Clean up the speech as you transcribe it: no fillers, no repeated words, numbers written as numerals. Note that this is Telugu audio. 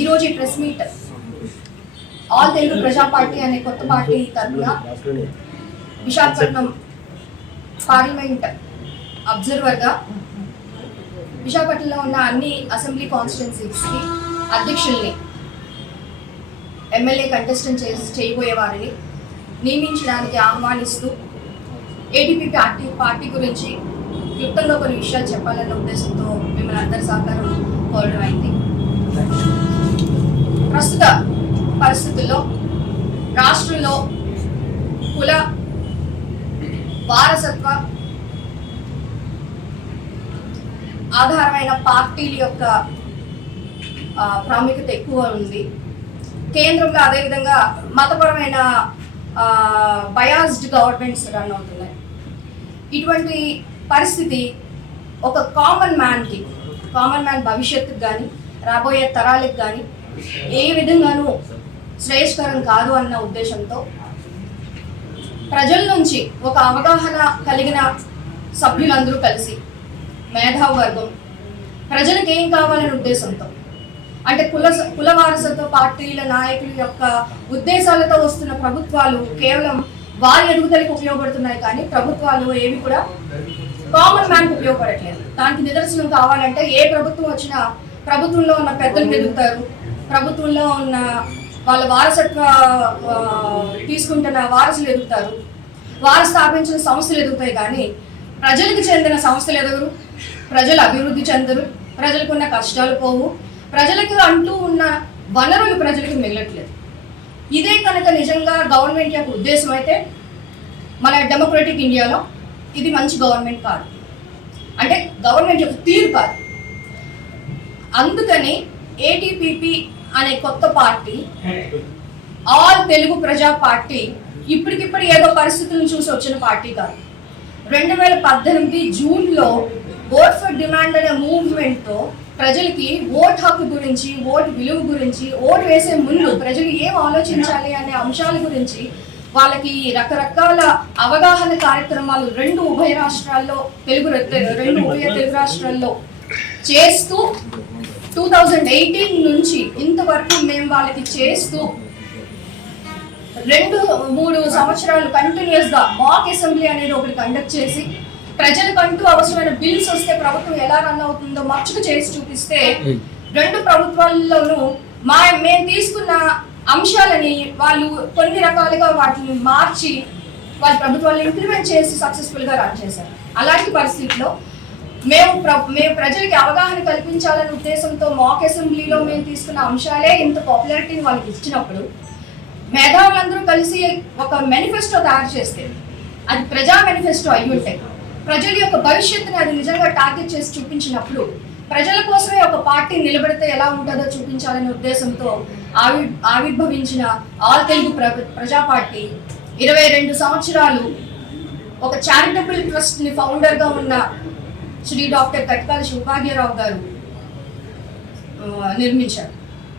ఈరోజు ఈ ప్రెస్ మీట్ ఆల్ తెలుగు ప్రజా పార్టీ అనే కొత్త పార్టీ తరఫున విశాఖపట్నం పార్లమెంట్ అబ్జర్వర్గా విశాఖపట్నంలో ఉన్న అన్ని అసెంబ్లీ కాన్స్టిట్యున్సీస్కి అధ్యక్షుల్ని ఎమ్మెల్యే కంటెస్టెంట్ చేయబోయే వారిని నియమించడానికి ఆహ్వానిస్తూ ఏటీపీ పార్టీ గురించి క్లుప్తంగా కొన్ని విషయాలు చెప్పాలన్న ఉద్దేశంతో మిమ్మల్ని అందరి సహకారం కోరడం అయింది. ప్రస్తుత పరిస్థితుల్లో రాష్ట్రంలో కుల వారసత్వ ఆధారమైన పార్టీల యొక్క ప్రాముఖ్యత ఎక్కువ ఉంది. కేంద్రంలో అదేవిధంగా మతపరమైన బయాస్డ్ గవర్నమెంట్స్ రన్ అవుతున్నాయి. ఇటువంటి పరిస్థితి ఒక కామన్ మ్యాన్ భవిష్యత్తుకు కానీ రాబోయే తరాలకు కానీ ఏ విధంగానూ శ్రేయస్కరం కాదు అన్న ఉద్దేశంతో ప్రజల నుంచి ఒక అవగాహన కలిగిన సభ్యులందరూ కలిసి మేధావి వర్గం ప్రజలకు ఏం కావాలనే ఉద్దేశంతో, అంటే కుల వారసత్వ పార్టీల నాయకుల యొక్క ఉద్దేశాలతో వస్తున్న ప్రభుత్వాలు కేవలం వారి ఎదుగుదలకు ఉపయోగపడుతున్నాయి, కానీ ప్రభుత్వాలు ఏవి కూడా కామన్ మ్యాన్కి ఉపయోగపడట్లేదు. దానికి నిదర్శనం కావాలంటే ఏ ప్రభుత్వం వచ్చినా ప్రభుత్వంలో ఉన్న పెద్దలు ఎదుగుతారు, ప్రభుత్వంలో ఉన్న వాళ్ళ వారసత్వ తీసుకుంటున్న వారసులు ఎదుగుతారు, వారు స్థాపించిన సంస్థలు ఎదుగుతాయి, కానీ ప్రజలకు చెందిన సంస్థలు ఎదుగురు, ప్రజలు అభివృద్ధి చెందరు, ప్రజలకు ఉన్న కష్టాలు పోవు, ప్రజలకు అంటూ ఉన్న వనరులు ప్రజలకు మిగలట్లేదు. ఇదే కనుక నిజంగా గవర్నమెంట్ యొక్క ఉద్దేశం అయితే మన డెమోక్రటిక్ ఇండియాలో ఇది మంచి గవర్నమెంట్ కాదు, అంటే గవర్నమెంట్ యొక్క తీరు కాదు. అందుకని ఏటీపీపీ అనే కొత్త పార్టీ ఆల్ తెలుగు ప్రజా పార్టీ ఇప్పటికిప్పుడు ఏదో పరిస్థితులను చూసి వచ్చిన పార్టీ కాదు. 2018 జూన్లో ఓట్ ఫర్ డిమాండ్ అనే మూవ్మెంట్తో ప్రజలకి ఓట్ హక్కు గురించి, ఓటు విలువ గురించి, ఓటు వేసే ముందు ప్రజలు ఏం ఆలోచించాలి అనే అంశాల గురించి వాళ్ళకి రకరకాల అవగాహన కార్యక్రమాలు రెండు ఉభయ తెలుగు రాష్ట్రాల్లో చేస్తూ 2018 నుంచి ఇంతవరకు మేము వాళ్ళకి చేస్తూ 2-3 సంవత్సరాలు కంటిన్యూస్గా మాక్ అసెంబ్లీ అనేది ఒకటి కండక్ట్ చేసి ప్రజలకంటూ అవసరమైన బిల్స్ వస్తే ప్రభుత్వం ఎలా రన్ అవుతుందో మచ్చుకు చేసి చూపిస్తే రెండు ప్రభుత్వాల్లోనూ మేము తీసుకున్న అంశాలని వాళ్ళు కొన్ని రకాలుగా వాటిని మార్చి వాళ్ళ ప్రభుత్వాలను ఇంప్లిమెంట్ చేసి సక్సెస్ఫుల్గా రన్ చేశారు. అలాంటి పరిస్థితిలో మేము ప్రజలకి అవగాహన కల్పించాలనే ఉద్దేశంతో మాక్ అసెంబ్లీలో మేము తీసుకున్న అంశాలే ఇంత పాపులారిటీని వాళ్ళకి ఇచ్చినప్పుడు మేధావులందరూ కలిసి ఒక మేనిఫెస్టో తయారు చేస్తే అది ప్రజా మేనిఫెస్టో అయి ఉంటాయి. ప్రజల యొక్క భవిష్యత్తుని అది నిజంగా టార్గెట్ చేసి చూపించినప్పుడు ప్రజల కోసమే ఒక పార్టీ నిలబడితే ఎలా ఉంటుందో చూపించాలనే ఉద్దేశంతో ఆవిర్భవించిన ఆల్ తెలుగు ప్రజా పార్టీ 22 సంవత్సరాలు ఒక చారిటబుల్ ట్రస్ట్ని ఫౌండర్గా ఉన్న శ్రీ డాక్టర్ కట్కాల శివభాగ్యరావు గారు నిర్మించారు.